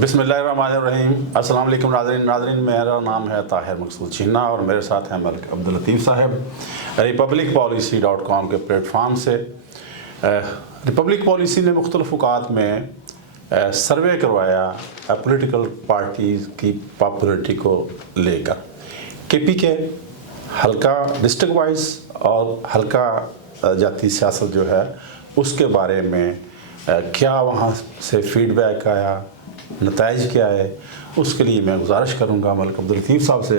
बिस्मिल्लाहिर्रहमानिर्रहीम। अस्सलाम वालेकुम नाज़रीन, मेरा नाम है ताहिर मकसूद छीना और मेरे साथ हैं मलिक अब्दुल लतीफ़ साहब republicpolicy.com के प्लेटफार्म से। रिपब्लिक पॉलिसी ने मुख्तलिफ़ औक़ात में सर्वे करवाया पॉलिटिकल पार्टीज़ की पॉपुलरिटी को लेकर। KP के हल्का डिस्ट्रिक्ट वाइज और हल्का जाती सियासत जो है उसके बारे में क्या वहाँ से फीडबैक आया, नताइज क्या है, उसके लिए मैं गुजारिश करूँगा मलिक अब्दुल लतीफ़ साहब से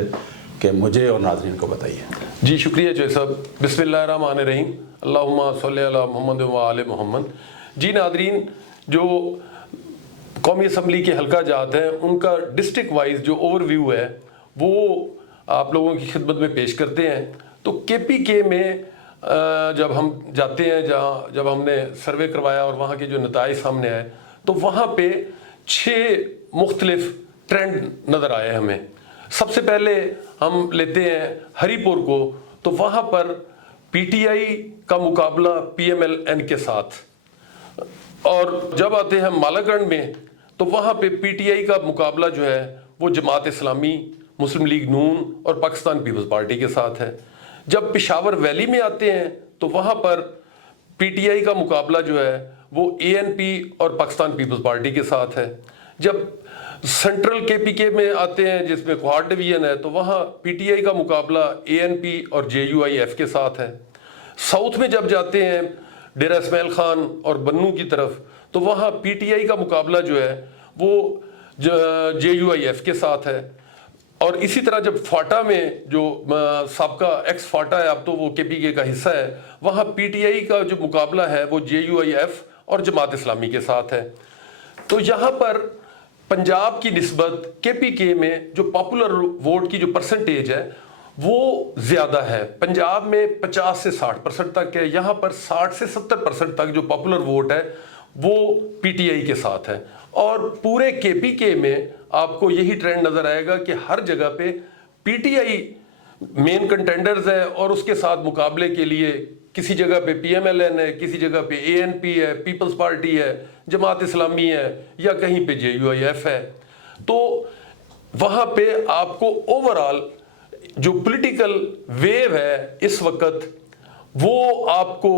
कि मुझे और नाज़रीन को बताइए। जी शुक्रिया जो साहब। बिस्मिल्लाहिर्रहमानिर्रहीम, अल्लाहुम्मा सल्ली अला मोहम्मद व आले मोहम्मद। जी नाज़रीन, जो कौमी असम्बली के हल्का जात हैं उनका डिस्ट्रिक्ट वाइज जो ओवरव्यू है वो आप लोगों की खिदमत में पेश करते हैं। तो KPK में जब हम जाते हैं, जब हमने सर्वे करवाया और वहाँ के जो नताइज सामने आए तो वहाँ पे 6 मुख्तलिफ ट्रेंड नज़र आए हमें। सबसे पहले हम लेते हैं हरीपुर को, तो वहाँ पर PTI का मुकाबला PMLN के साथ, और जब आते हैं मालागढ़ में तो वहाँ पे PTI का मुकाबला जो है वो जमात इस्लामी, मुस्लिम लीग नून और पाकिस्तान पीपल्स पार्टी के साथ है। जब पेशावर वैली में आते हैं तो वहाँ पर PTI का मुकाबला जो है वो ANP और पाकिस्तान पीपल्स पार्टी के साथ है। जब सेंट्रल KPK में आते हैं जिसमें क्वाड डिवीजन है तो वहाँ PTI का मुकाबला ANP और JUIF के साथ है। साउथ में जब जाते हैं डेरा इस्माइल खान और बन्नू की तरफ तो वहाँ PTI का मुकाबला जो है वो JUIF के साथ है। और इसी तरह जब फाटा में जो साबका एक्स फाटा है, अब तो वो KPK का हिस्सा है, वहाँ PTI का जो मुकाबला है वो JUIF और जमात इस्लामी के साथ है। तो यहाँ पर पंजाब की निस्बत KPK में जो पॉपुलर वोट की जो परसेंटेज है वो ज़्यादा है। पंजाब में 50 से 60% तक है, यहाँ पर 60 से 70% तक जो पॉपुलर वोट है वो PTI के साथ है। और पूरे KPK में आपको यही ट्रेंड नज़र आएगा कि हर जगह पे PTI मेन कंटेंडर्स है और उसके साथ मुकाबले के लिए किसी जगह पे PMLN है, किसी जगह पे ANP है, पीपल्स पार्टी है, जमात इस्लामी है या कहीं पे JUIF है। तो वहाँ पे आपको ओवरऑल जो पॉलिटिकल वेव है इस वक्त वो आपको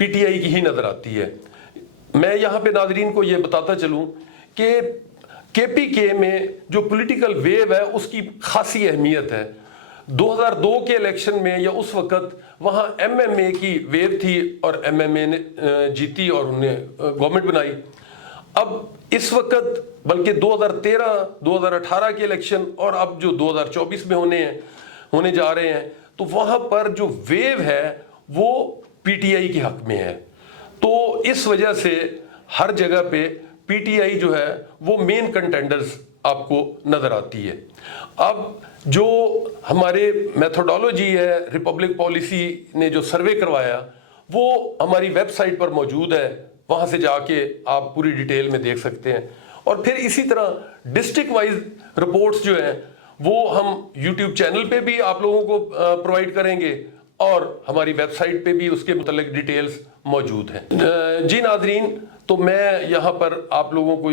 PTI की ही नज़र आती है। मैं यहाँ पे नाजरीन को ये बताता चलूँ कि KPK में जो पॉलिटिकल वेव है उसकी खासी अहमियत है। 2002 के इलेक्शन में या उस वक्त वहाँ MMA की वेव थी और MMA ने जीती और उन्हें गवर्नमेंट बनाई। अब इस वक्त बल्कि 2013, 2018 के इलेक्शन और अब जो 2024 में होने जा रहे हैं तो वहाँ पर जो वेव है वो PTI के हक में है। तो इस वजह से हर जगह पे PTI जो है वो मेन कंटेंडर्स आपको नज़र आती है। अब जो हमारे मेथोडोलॉजी है, रिपब्लिक पॉलिसी ने जो सर्वे करवाया वो हमारी वेबसाइट पर मौजूद है, वहाँ से जाके आप पूरी डिटेल में देख सकते हैं। और फिर इसी तरह डिस्ट्रिक्ट वाइज रिपोर्ट्स जो हैं वो हम यूट्यूब चैनल पे भी आप लोगों को प्रोवाइड करेंगे और हमारी वेबसाइट पे भी उसके मुतल्लिक डिटेल्स मौजूद हैं। जी नाजरीन, तो मैं यहाँ पर आप लोगों को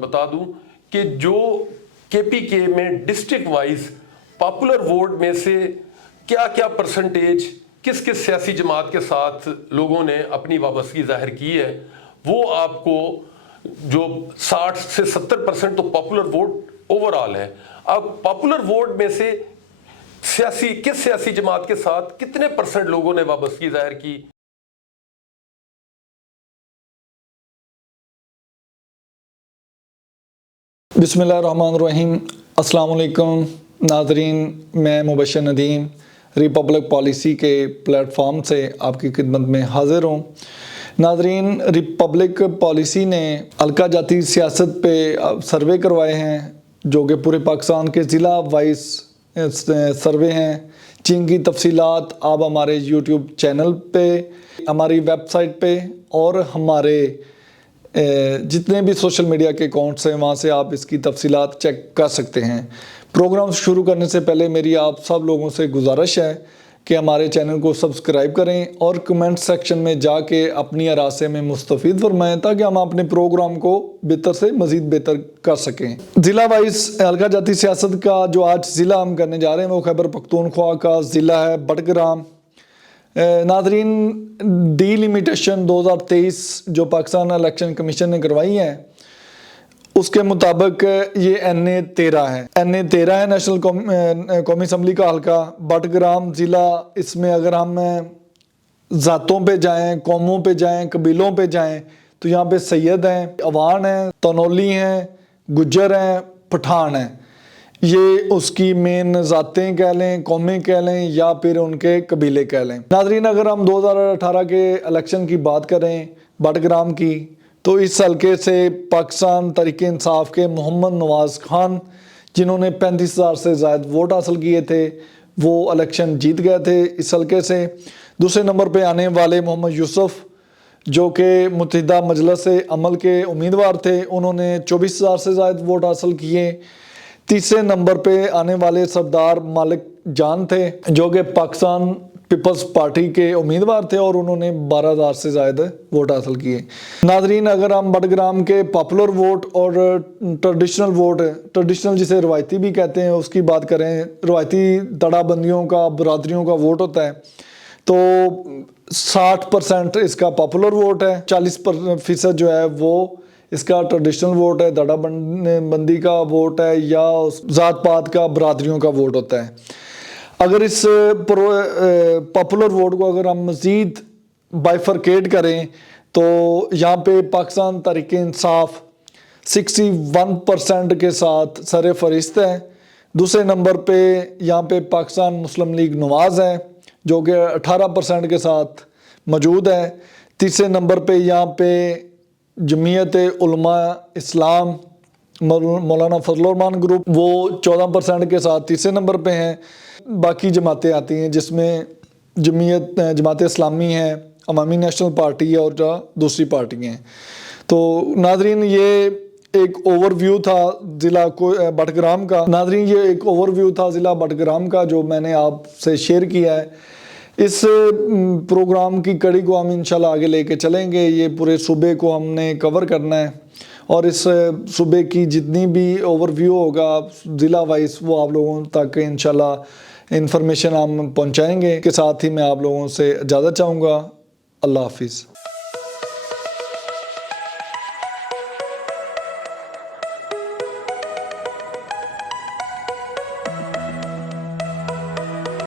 बता दूं कि जो KPK में डिस्ट्रिक्ट वाइज पॉपुलर वोट में से क्या क्या परसेंटेज किस किस सियासी जमात के साथ लोगों ने अपनी वाबस्तगी जाहिर की है वो आपको जो 60 से 70% तो पॉपुलर वोट ओवरऑल है। अब पॉपुलर वोट में से किस सियासी जमात के साथ कितने % लोगों ने वाबस्तगी जाहिर की। बिस्मिल्लाहिर्रहमानिर्रहीम। अस्सलाम वालेकुम नाज़रीन, मैं मुबशर नदीम रिपब्लिक पॉलिसी के प्लेटफॉर्म से आपकी खिदमत में हाज़िर हूँ। नाज़रीन, रिपब्लिक पॉलिसी ने हल्का जाती सियासत पे सर्वे करवाए हैं जो कि पूरे पाकिस्तान के ज़िला वाइज सर्वे हैं, जिनकी तफसीलात आप हमारे यूट्यूब चैनल पे, हमारी वेबसाइट पे और हमारे जितने भी सोशल मीडिया के अकाउंट्स हैं वहाँ से आप इसकी तफसीलात चेक कर सकते हैं। प्रोग्राम शुरू करने से पहले मेरी आप सब लोगों से गुजारिश है کہ ہمارے چینل کو سبسکرائب کریں اور کمنٹ سیکشن میں جا کے اپنی آراء سے ہمیں مستفید فرمائیں تاکہ ہم اپنے پروگرام کو بہتر سے مزید بہتر کر سکیں۔ ضلع وائز حلقہ جاتی سیاست کا جو آج ضلع ہم کرنے جا رہے ہیں وہ خیبر پختونخوا کا ضلع ہے بٹگرام۔ ناظرین، ڈی لیمیٹیشن 2023 جو پاکستان الیکشن کمیشن نے کروائی ہے اس کے مطابق یہ NA13 ہے۔ NA13 ہے نیشنل قومی اسمبلی کا حلقہ بٹگرام ضلع۔ اس میں اگر ہم ذاتوں پہ جائیں، قوموں پہ جائیں، قبیلوں پہ جائیں تو یہاں پہ سید ہیں، اوان ہیں، تنولی ہیں، گجر ہیں، پٹھان ہیں۔ یہ اس کی مین ذاتیں کہہ لیں، قومیں کہہ لیں یا پھر ان کے قبیلے کہہ لیں۔ ناظرین، اگر ہم 2018 کے الیکشن کی بات کریں بٹگرام کی تو اس حلقے سے پاکستان تحریک انصاف کے محمد نواز خان، جنہوں نے 35,000 سے زائد ووٹ حاصل کیے تھے، وہ الیکشن جیت گئے تھے اس حلقے سے۔ دوسرے نمبر پہ آنے والے محمد یوسف جو کہ متحدہ مجلس عمل کے امیدوار تھے، انہوں نے 24,000 سے زائد ووٹ حاصل کیے۔ تیسرے نمبر پہ آنے والے سردار مالک جان تھے جو کہ پاکستان پیپلز پارٹی کے امیدوار تھے اور انہوں نے 12,000 سے زائد ووٹ حاصل کیے۔ ناظرین، اگر ہم بٹگرام کے پاپولر ووٹ اور ٹریڈیشنل ووٹ، ٹریڈیشنل جسے روایتی بھی کہتے ہیں، اس کی بات کریں، روایتی دڑا بندیوں کا، برادریوں کا ووٹ ہوتا ہے، تو 60% اس کا پاپولر ووٹ ہے، 40% جو ہے وہ اس کا ٹریڈیشنل ووٹ ہے، دڑا بندی کا ووٹ ہے یا ذات پات کا، برادریوں کا ووٹ ہوتا ہے۔ اگر اس پاپولر ووٹ کو اگر ہم مزید بائیفرکیٹ کریں تو یہاں پہ پاکستان تحریک انصاف 61% کے ساتھ سر فہرست ہے۔ دوسرے نمبر پہ یہاں پہ پاکستان مسلم لیگ نواز ہے جو کہ 18% کے ساتھ موجود ہے۔ تیسرے نمبر پہ یہاں پہ جمعیت علماء اسلام مولانا فضل الرحمان گروپ، وہ 14% کے ساتھ تیسرے نمبر پہ ہیں۔ باقی جماعتیں آتی ہیں جس میں جماعت اسلامی ہے، عوامی نیشنل پارٹی ہے اور جو دوسری پارٹی ہیں۔ تو ناظرین، یہ ایک اوور ویو تھا ضلع بٹگرام کا۔ ناظرین، یہ ایک اوور ویو تھا ضلع بٹگرام کا جو میں نے آپ سے شیئر کیا ہے۔ اس پروگرام کی کڑی کو ہم انشاءاللہ آگے لے کے چلیں گے۔ یہ پورے صوبے کو ہم نے کور کرنا ہے اور اس صوبے کی جتنی بھی اوور ویو ہوگا ضلع وائز وہ آپ لوگوں تک انشاءاللہ انفارمیشن ہم پہنچائیں گے۔ کے ساتھ ہی میں آپ لوگوں سے اجازت چاہوں گا۔ اللہ حافظ۔